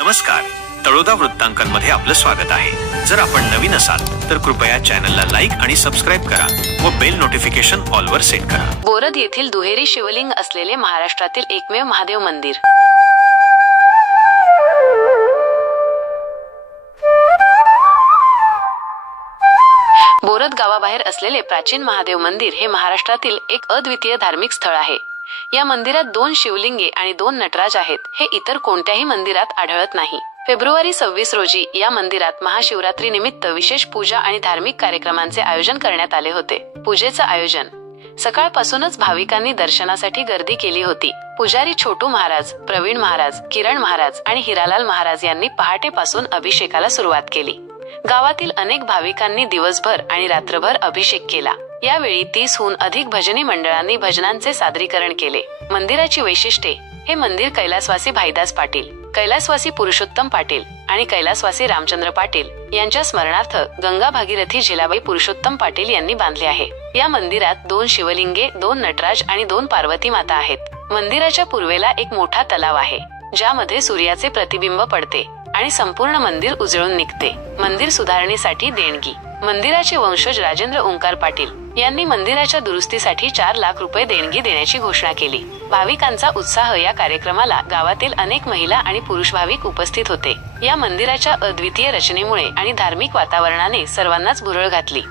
नमस्कार. तळोदा वृत्तांकनमध्ये आपलं स्वागत आहे. जर आपण नवीन असाल तर कृपया चॅनलला लाईक आणि सबस्क्राईब करा व बेल नोटिफिकेशन ऑलवर सेट करा. बोरद येथील दुहेरी शिवलिंग असलेले महाराष्ट्रातील एकमेव महादेव मंदिर. बोरद गावाबाहेर असलेले प्राचीन महादेव मंदिर हे महाराष्ट्रातील एक अद्वितीय धार्मिक स्थळ आहे. या मंदिरात दोन शिवलिंगे आणि दोन नटराज आहेत. हे इतर कोणत्याही मंदिरात आढळत नाही. फेब्रुवारी सव्वीस रोजी या मंदिरात महाशिवरात्री निमित्त विशेष पूजा आणि धार्मिक कार्यक्रमांचे आयोजन करण्यात आले होते. पूजेचं आयोजन. सकाळपासूनच भाविकांनी दर्शनासाठी गर्दी केली होती. पुजारी छोटू महाराज प्रवीण महाराज किरण महाराज आणि हिरालाल महाराज यांनी पहाटेपासून अभिषेकाला सुरुवात केली. गावातील अनेक भाविकांनी दिवसभर आणि रात्रभर अभिषेक केला. यावेळी तीसहून अधिक भजनी मंडळांनी भजनांचे सादरीकरण केले. मंदिराची वैशिष्ट्ये हे मंदिर कैलासवासी भाईदास पाटील कैलासवासी पुरुषोत्तम पाटील आणि कैलासवासी रामचंद्र पाटील यांच्या स्मरणार्थ गंगा भागीरथी झिलाबाई पुरुषोत्तम पाटील यांनी बांधले आहे. या मंदिरात दोन शिवलिंगे दोन नटराज आणि दोन पार्वती माता आहेत. मंदिराच्या पूर्वेला एक मोठा तलाव आहे ज्यामध्ये सूर्याचे प्रतिबिंब पडते आणि संपूर्ण मंदिर उजळून निघते. मंदिर सुधारणेसाठी देणगी. मंदिराचे वंशज राजेंद्र ओंकार पाटील यांनी मंदिराच्या दुरुस्तीसाठी चार लाख रुपये देणगी देण्याची घोषणा केली. भाविकांचा उत्साह या कार्यक्रमाला गावातील अनेक महिला आणि पुरुष भाविक उपस्थित होते. या मंदिराच्या अद्वितीय रचनेमुळे आणि धार्मिक वातावरणाने सर्वांनाच भुरळ घातली.